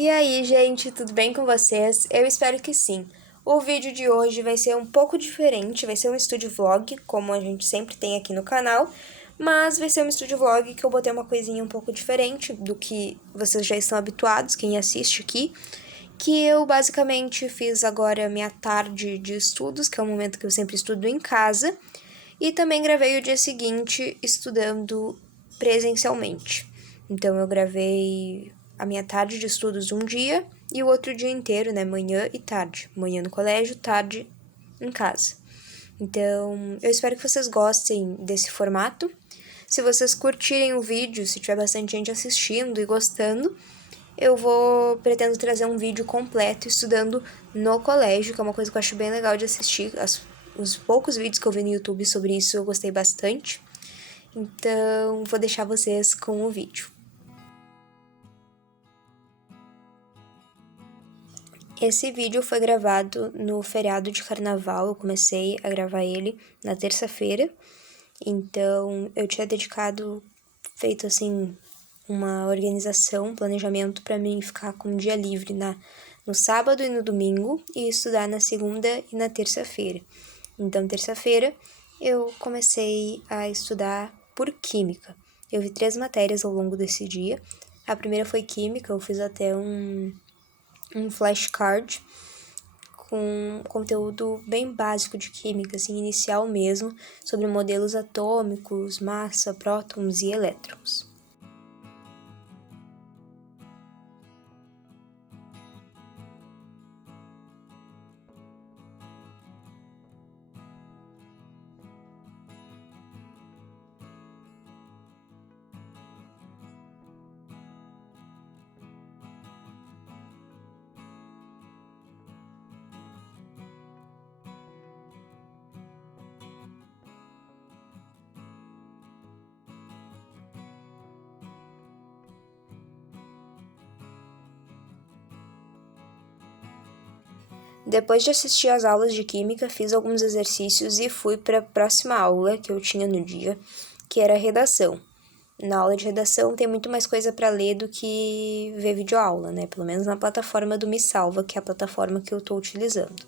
E aí, gente, tudo bem com vocês? Eu espero que sim. O vídeo de hoje vai ser um pouco diferente, vai ser um estúdio vlog, como a gente sempre tem aqui no canal, mas vai ser um estúdio vlog que eu botei uma coisinha um pouco diferente do que vocês já estão habituados, quem assiste aqui, que eu basicamente fiz agora a minha tarde de estudos, que é o momento que eu sempre estudo em casa, e também gravei o dia seguinte estudando presencialmente. Então eu gravei a minha tarde de estudos um dia e o outro dia inteiro, né, manhã e tarde. Manhã no colégio, tarde em casa. Então, eu espero que vocês gostem desse formato. Se vocês curtirem o vídeo, se tiver bastante gente assistindo e gostando, eu pretendo trazer um vídeo completo estudando no colégio, que é uma coisa que eu acho bem legal de assistir. Os poucos vídeos que eu vi no YouTube sobre isso eu gostei bastante. Então, vou deixar vocês com o vídeo. Esse vídeo foi gravado no feriado de carnaval, eu comecei a gravar ele na terça-feira, então eu tinha feito assim, uma organização, um planejamento para mim ficar com um dia livre no sábado e no domingo e estudar na segunda e na terça-feira. Então, terça-feira, eu comecei a estudar por Química. Eu vi 3 matérias ao longo desse dia. A primeira foi Química, eu fiz até um flashcard com conteúdo bem básico de química, assim, inicial mesmo, sobre modelos atômicos, massa, prótons e elétrons. Depois de assistir às aulas de química, fiz alguns exercícios e fui para a próxima aula que eu tinha no dia, que era redação. Na aula de redação tem muito mais coisa para ler do que ver videoaula, né? Pelo menos na plataforma do Me Salva, que é a plataforma que eu estou utilizando.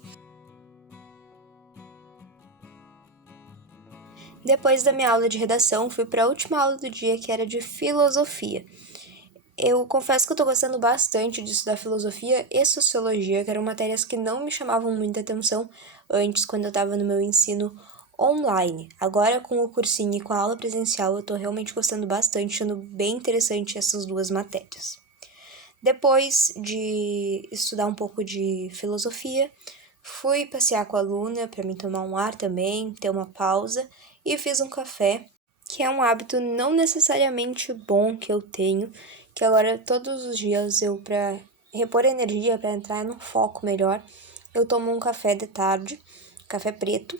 Depois da minha aula de redação, fui para a última aula do dia, que era de filosofia. Eu confesso que eu tô gostando bastante de estudar filosofia e sociologia, que eram matérias que não me chamavam muita atenção antes, quando eu tava no meu ensino online. Agora, com o cursinho e com a aula presencial, eu tô realmente gostando bastante, achando bem interessante essas duas matérias. Depois de estudar um pouco de filosofia, fui passear com a Luna para me tomar um ar também, ter uma pausa, e fiz um café, que é um hábito não necessariamente bom que eu tenho, que agora todos os dias para repor energia, para entrar num foco melhor, eu tomo um café de tarde, café preto,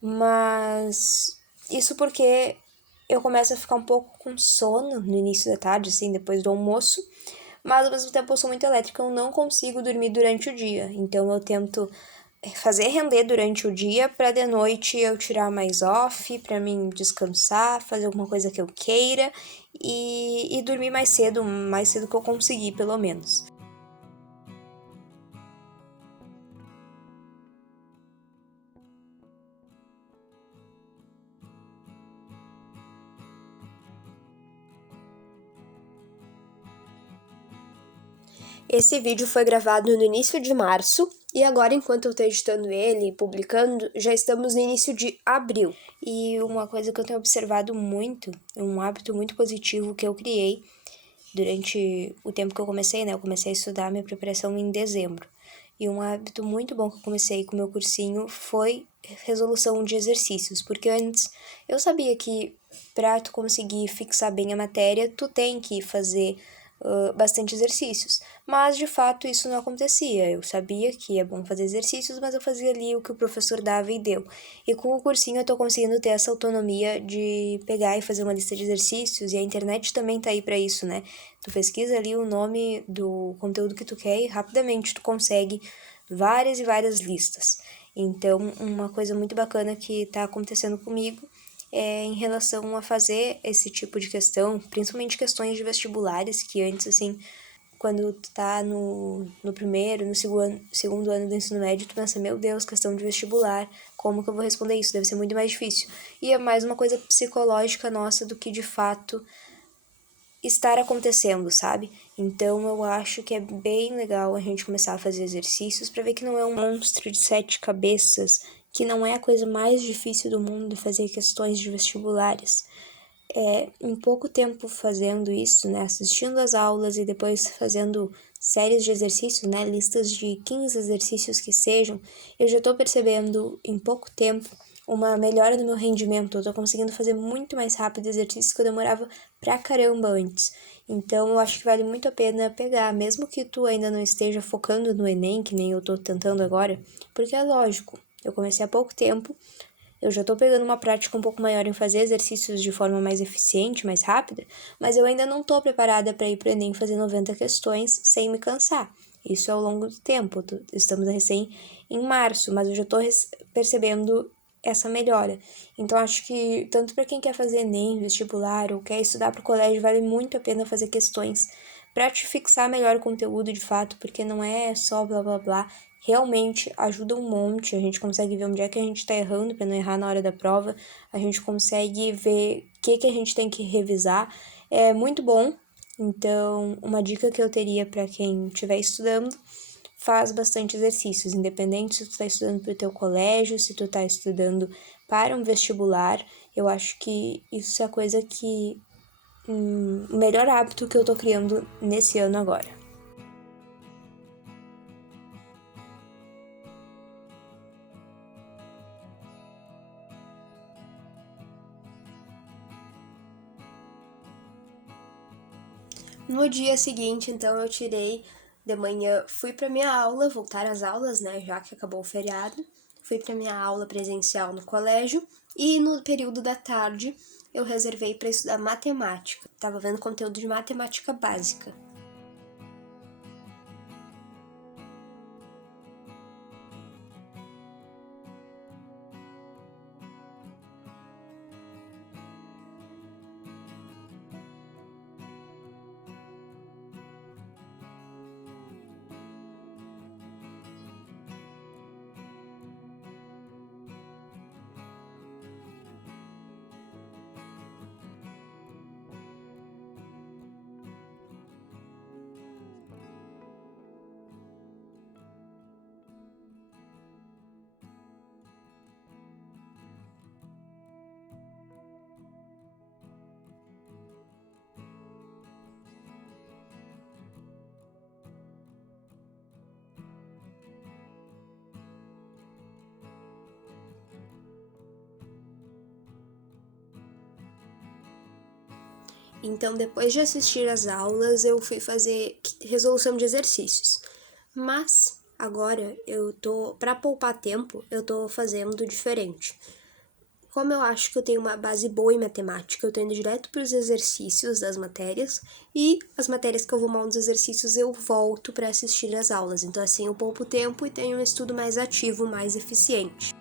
mas isso porque eu começo a ficar um pouco com sono no início da tarde, assim, depois do almoço, mas ao mesmo tempo eu sou muito elétrica, eu não consigo dormir durante o dia, então eu tento fazer render durante o dia para de noite eu tirar mais off, para mim descansar, fazer alguma coisa que eu queira e dormir mais cedo que eu conseguir, pelo menos. Esse vídeo foi gravado no início de março e agora, enquanto eu estou editando ele e publicando, já estamos no início de abril. E uma coisa que eu tenho observado muito, um hábito muito positivo que eu criei durante o tempo que eu comecei, né? Eu comecei a estudar minha preparação em dezembro. E um hábito muito bom que eu comecei com o meu cursinho foi resolução de exercícios, porque antes eu sabia que para tu conseguir fixar bem a matéria, tu tem que fazer bastante exercícios, mas de fato isso não acontecia. Eu sabia que é bom fazer exercícios, mas eu fazia ali o que o professor dava e deu. E com o cursinho eu tô conseguindo ter essa autonomia de pegar e fazer uma lista de exercícios, e a internet também tá aí para isso, né? Tu pesquisa ali o nome do conteúdo que tu quer e rapidamente tu consegue várias e várias listas. Então, uma coisa muito bacana que tá acontecendo comigo é em relação a fazer esse tipo de questão, principalmente questões de vestibulares, que antes, assim, quando tu tá no primeiro, no segundo ano do ensino médio, tu pensa, meu Deus, questão de vestibular, como que eu vou responder isso? Deve ser muito mais difícil. E é mais uma coisa psicológica nossa do que de fato estar acontecendo, sabe? Então eu acho que é bem legal a gente começar a fazer exercícios para ver que não é um monstro de 7 cabeças, que não é a coisa mais difícil do mundo fazer questões de vestibulares. Em pouco tempo fazendo isso, né, assistindo às aulas e depois fazendo séries de exercícios, né, listas de 15 exercícios que sejam, eu já tô percebendo em pouco tempo uma melhora do meu rendimento. Eu tô conseguindo fazer muito mais rápido exercícios que eu demorava pra caramba antes. Então eu acho que vale muito a pena pegar, mesmo que tu ainda não esteja focando no Enem, que nem eu tô tentando agora, porque é lógico, eu comecei há pouco tempo, eu já tô pegando uma prática um pouco maior em fazer exercícios de forma mais eficiente, mais rápida, mas eu ainda não tô preparada para ir pro Enem fazer 90 questões sem me cansar. Isso é ao longo do tempo. Estamos recém em março, mas eu já tô percebendo essa melhora. Então acho que tanto para quem quer fazer Enem, vestibular ou quer estudar para o colégio, vale muito a pena fazer questões para te fixar melhor o conteúdo de fato, porque não é só blá blá blá, realmente ajuda um monte, a gente consegue ver onde é que a gente está errando para não errar na hora da prova, a gente consegue ver o que a gente tem que revisar, é muito bom. Então, uma dica que eu teria para quem estiver estudando, faz bastante exercícios, independente se tu está estudando para o teu colégio, se tu está estudando para um vestibular, eu acho que isso é a coisa que, o melhor hábito que eu tô criando nesse ano agora. No dia seguinte, então, eu tirei de manhã, fui para minha aula, voltar às aulas, né, já que acabou o feriado. Fui para minha aula presencial no colégio e no período da tarde eu reservei para estudar matemática. Tava vendo conteúdo de matemática básica. Então, depois de assistir às aulas, eu fui fazer resolução de exercícios. Mas agora eu tô, para poupar tempo, eu tô fazendo diferente. Como eu acho que eu tenho uma base boa em matemática, eu tô indo direto para os exercícios das matérias e as matérias que eu vou mal nos exercícios eu volto para assistir às aulas. Então assim eu poupo tempo e tenho um estudo mais ativo, mais eficiente.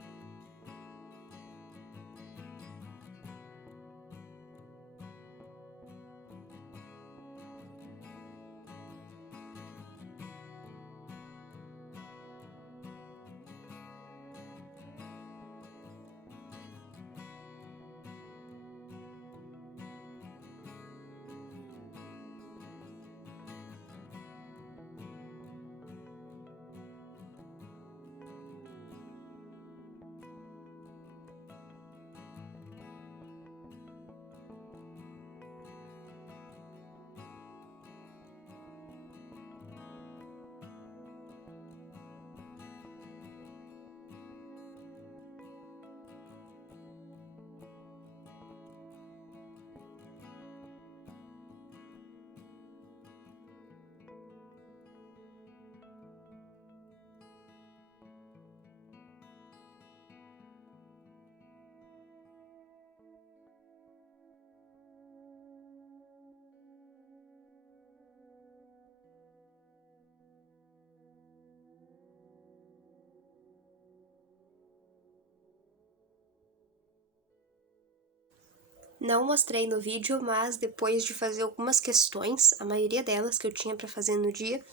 Não mostrei no vídeo, mas depois de fazer algumas questões, a maioria delas que eu tinha para fazer no dia,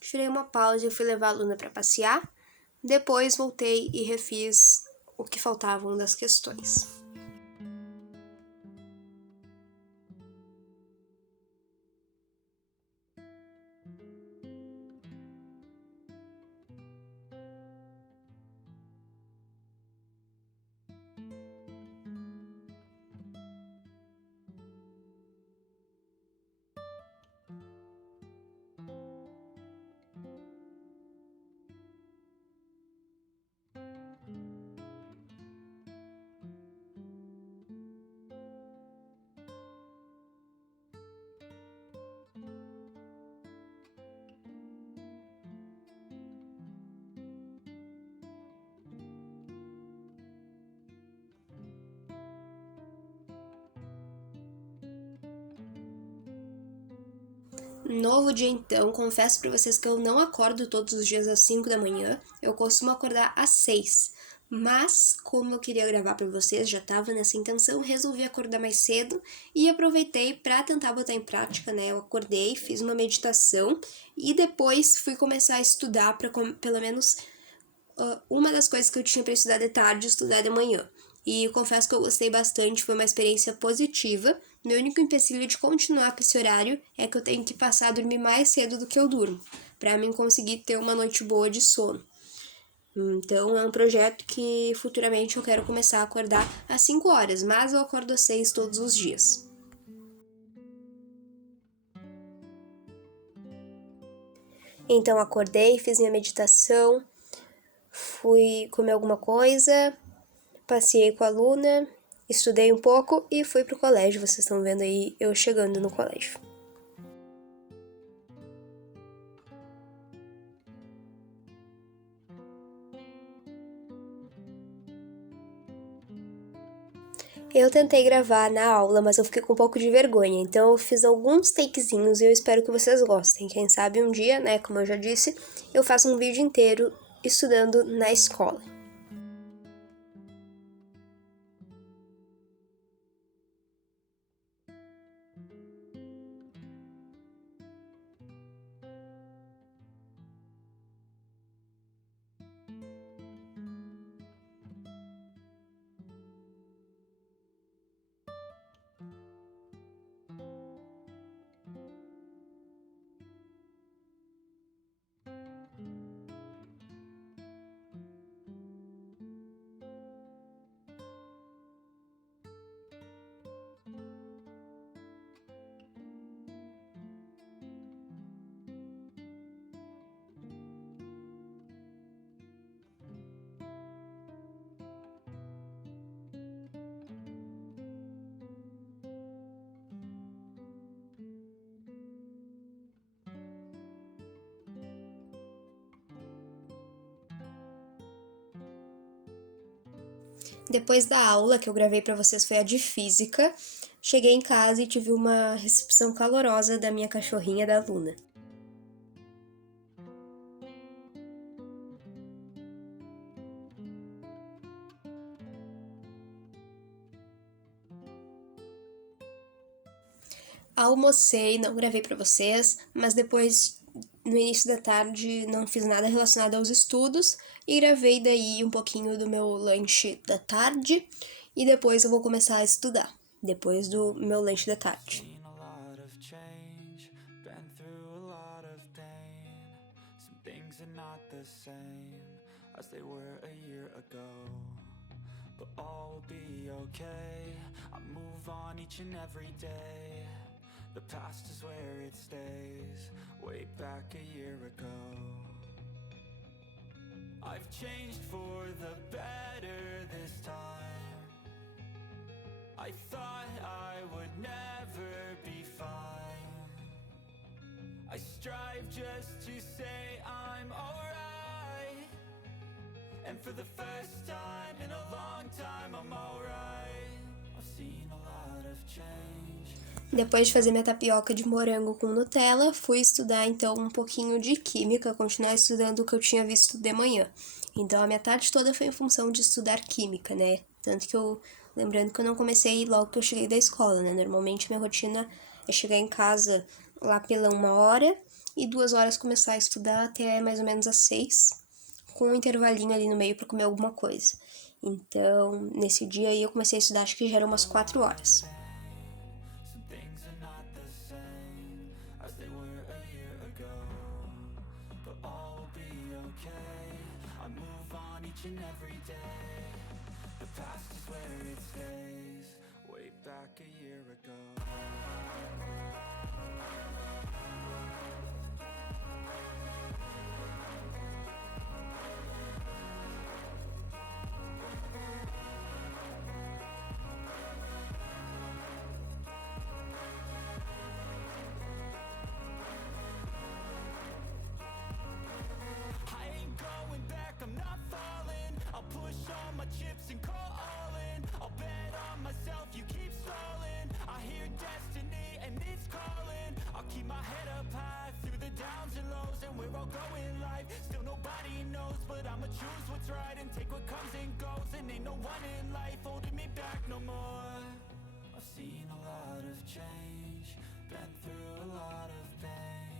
tirei uma pausa e fui levar a Luna para passear. Depois voltei e refiz o que faltavam das questões. Novo dia então, confesso para vocês que eu não acordo todos os dias às 5 da manhã, eu costumo acordar às 6. Mas, como eu queria gravar para vocês, já estava nessa intenção, resolvi acordar mais cedo e aproveitei para tentar botar em prática, né? Eu acordei, fiz uma meditação e depois fui começar a estudar para pelo menos uma das coisas que eu tinha para estudar de tarde, estudar de manhã. E eu confesso que eu gostei bastante, foi uma experiência positiva. Meu único empecilho de continuar com esse horário é que eu tenho que passar a dormir mais cedo do que eu durmo, para mim conseguir ter uma noite boa de sono. Então é um projeto que futuramente eu quero começar a acordar às 5 horas, mas eu acordo às 6 todos os dias. Então acordei, fiz minha meditação, fui comer alguma coisa, passei com a Luna, estudei um pouco e fui pro colégio. Vocês estão vendo aí eu chegando no colégio. Eu tentei gravar na aula, mas eu fiquei com um pouco de vergonha, então eu fiz alguns takezinhos e eu espero que vocês gostem. Quem sabe um dia, né, como eu já disse, eu faço um vídeo inteiro estudando na escola. Depois da aula que eu gravei para vocês foi a de física. Cheguei em casa e tive uma recepção calorosa da minha cachorrinha da Luna. Almocei, não gravei para vocês, mas depois no início da tarde não fiz nada relacionado aos estudos e gravei daí um pouquinho do meu lanche da tarde e depois eu vou começar a estudar, depois do meu lanche da tarde. But all will be okay. I move on each and every day. The past is where it stays. Way back a year ago. I've changed for the better this time. I thought I would never be fine. I strive just to say I'm alright. And for the first time in a long time I'm alright. I've seen a lot of change. Depois de fazer minha tapioca de morango com Nutella, fui estudar então um pouquinho de química, continuar estudando o que eu tinha visto de manhã. Então a minha tarde toda foi em função de estudar química, né? Tanto que eu Lembrando que eu não comecei logo que eu cheguei da escola, né? Normalmente minha rotina é chegar em casa lá pela 1h e 2h começar a estudar até mais ou menos às 6, com um intervalinho ali no meio para comer alguma coisa. Então, nesse dia aí eu comecei a estudar, acho que já eram umas 4h. Some things are not the same as they were a year ago, but all will be okay. I move on each and every day. The past is where it stays, way back a year ago. I ain't going back, I'm not falling. I'll push all my chips and call all in. I'll bet on myself, you keep stalling. I hear destiny and it's calling. I'll keep my head up high through the downs and lows, and we're all going life. Still nobody knows, but I'ma choose what's right and take what comes and goes. And ain't no one in life holding me back no more. I've seen a lot of change, been through a lot of pain.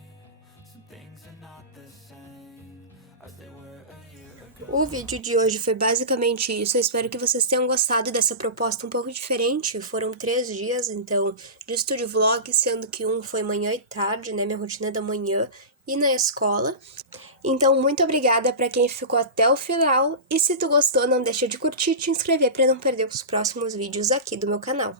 Some things are not the same as they were a year ago. O vídeo de hoje foi basicamente isso. Eu espero que vocês tenham gostado dessa proposta um pouco diferente. Foram 3 dias, então, de estúdio vlog, sendo que um foi manhã e tarde, né? Minha rotina é da manhã e na escola. Então, muito obrigada para quem ficou até o final. E se tu gostou, não deixa de curtir e te inscrever para não perder os próximos vídeos aqui do meu canal.